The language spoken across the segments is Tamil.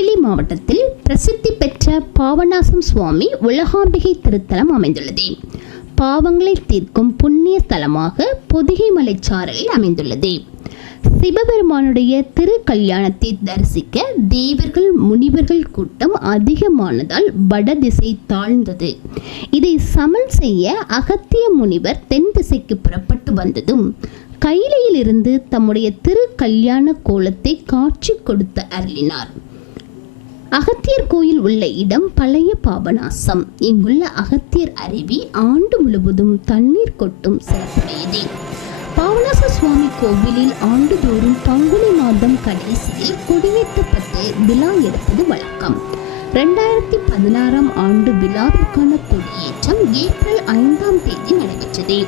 திருநெல்வேலி மாவட்டத்தில் பிரசித்தி பெற்ற பாவநாசம் சுவாமி உலகாம்பிகை திருத்தலம் அமைந்துள்ளது. பாவங்களை தீர்க்கும் புண்ணிய ஸ்தலமாக பொதிகை மலைச்சாரலில் அமைந்துள்ளது. சிவபெருமானுடைய திரு கல்யாணத்தை தரிசிக்க தேவர்கள் முனிவர்கள் கூட்டம் அதிகமானதால் வடதிசை தாழ்ந்தது. இதை சமன் செய்ய அகத்திய முனிவர் தென் திசைக்கு புறப்பட்டு வந்ததும் கைலையிலிருந்து தம்முடைய திரு கல்யாண கோலத்தை காட்சி கொடுத்து அருளினார். அகத்தியர் கோயில் உள்ள இடம் பழைய பாபநாசம். இங்குள்ள அகத்தியர் அருவி ஆண்டு முழுவதும் தண்ணீர் கொட்டும் சிறப்புடையதே பாபநாச சுவாமி கோவிலில் ஆண்டுதோறும் பங்குனி மாதம் கடைசியில் கொடியேற்றப்பட்டு விழா எடுப்பது வழக்கம். ரெண்டாயிரத்தி பதினாறாம் ஆண்டு விழாவிற்கான கொடியேற்றம் ஏப்ரல் ஐந்தாம் தேதி நடைபெற்றது.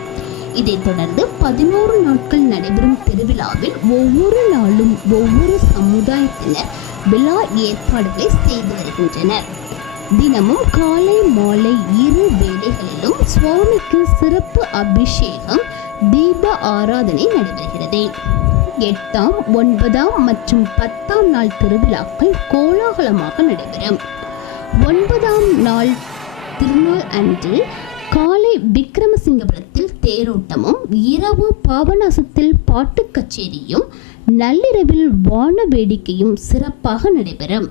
இதைத் தொடர்ந்து பதினோரு நாட்கள் நடைபெறும் திருவிழாவில் ஒவ்வொரு நாளும் ஒவ்வொரு சமுதாயத்தினர் விழா ஏற்பாடுகளை செய்து வருகின்றனர். தினமும் காலை மாலை இரு வேளைகளிலும் சுவாமிக்கு சிறப்பு அபிஷேகம் தீப ஆராதனை நடைபெறுகிறது. எட்டாம் ஒன்பதாம் மற்றும் பத்தாம் நாள் திருவிழாக்கள் கோலாகலமாக நடைபெறும். ஒன்பதாம் நாள் திருநாள் அன்று காலை விக்ரமசிங்கபுரத்தில் தேரோட்டமும் இரவு பாபநாசத்தில் பாட்டுக் கச்சேரியும் நள்ளிரவில் வான வேடிக்கையும் சிறப்பாக நடைபெறும்.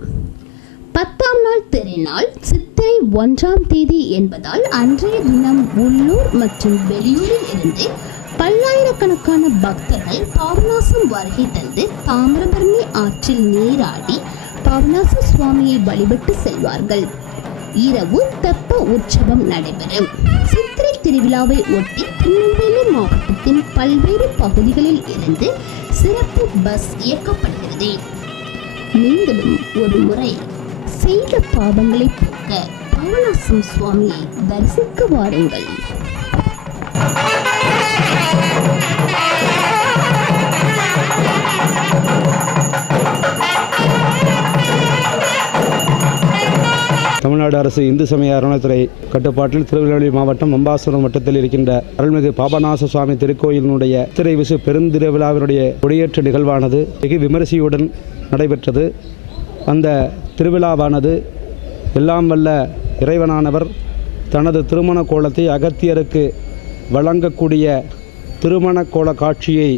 பத்தாம் நாள் திருநாள் சித்திரை ஒன்றாம் தேதி என்பதால் அன்றைய தினம் உள்ளூர் மற்றும் வெளியூரில் இருந்து பல்லாயிரக்கணக்கான பக்தர்கள் பாபநாசம் வருகை தந்து தாமிரபரணி ஆற்றில் நீராடி பாபநாச சுவாமியை வழிபட்டு செல்வார்கள். இரவு தெப்ப உற்சவம் நடைபெறும். சித்திரை திருவிழாவை ஒட்டி திருநெல்வேலி மாவட்டத்தின் பல்வேறு பகுதிகளில் இருந்து சிறப்பு பஸ் இயக்கப்படுகிறது. நீங்களும் ஒரு முறை செய்த பாவங்களை போக்க பாவநாசம் சுவாமியை தரிசிக்க வாருங்கள். தமிழ்நாடு அரசு இந்து சமய அறநிலைத்துறை கட்டுப்பாட்டில் திருநெல்வேலி மாவட்டம் அம்பாசுரம் வட்டத்தில் இருக்கின்ற அருள்மிகு பாபநாச சுவாமி திருக்கோயிலினுடைய திரை விசு பெருந்திருவிழாவினுடைய கொடியேற்ற நிகழ்வானது வெகு விமரிசையுடன் நடைபெற்றது. அந்த திருவிழாவானது எல்லாம் வல்ல இறைவனானவர் தனது திருமண கோலத்தை அகத்தியருக்கு வழங்கக்கூடிய திருமண கோல காட்சியை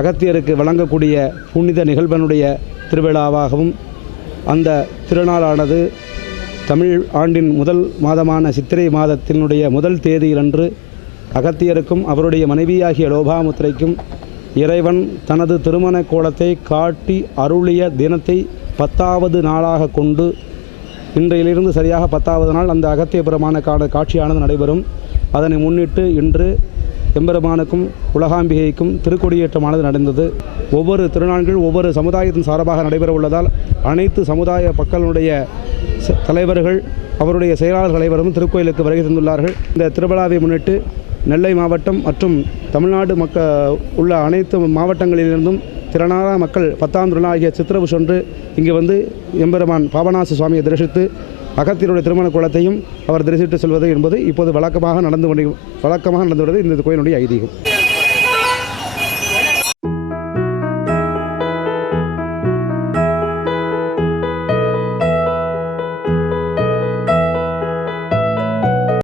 அகத்தியருக்கு வழங்கக்கூடிய புனித நிகழ்வனுடைய திருவிழாவாகவும் அந்த திருநாளானது தமிழ் ஆண்டின் முதல் மாதமான சித்திரை மாதத்தினுடைய முதல் தேதியிலன்று அகத்தியருக்கும் அவருடைய மனைவியாகிய லோபாமுத்திரைக்கும் இறைவன் தனது திருமண கோலத்தை காட்டி அருளிய தினத்தை பத்தாவது நாளாக கொண்டு இன்றையிலிருந்து சரியாக பத்தாவது நாள் அந்த அகத்தியபுரமான கா காட்சியானது நடைபெறும். அதனை முன்னிட்டு இன்று எம்பெருமானுக்கும் உலகாம்பிகைக்கும் திருக்கொடியேற்றமானது நடந்தது. ஒவ்வொரு திருநாள்கள் ஒவ்வொரு சமுதாயத்தின் சார்பாக நடைபெற உள்ளதால் அனைத்து சமுதாய மக்களுடைய தலைவர்கள் அவருடைய செயலாளர் தலைவரும் திருக்கோயிலுக்கு வருகை தந்துள்ளார்கள். இந்த திருவிழாவை முன்னிட்டு நெல்லை மாவட்டம் மற்றும் தமிழ்நாடு மக்க உள்ள அனைத்து மாவட்டங்களிலிருந்தும் திரளான மக்கள் பத்தாம் திருநாளாகிய சித்திரவு சென்று இங்கு வந்து எம்பெருமான் பாபநாச சுவாமியை தரிசித்து அகத்தியருடைய திருமண குலத்தையும் அவர் தரிசித்து செல்வது என்பது இப்போது வழக்கமாக நடந்து கொண்டு வழக்கமாக நடந்து வருவது இந்த கோயிலுடைய ஐதீகம்.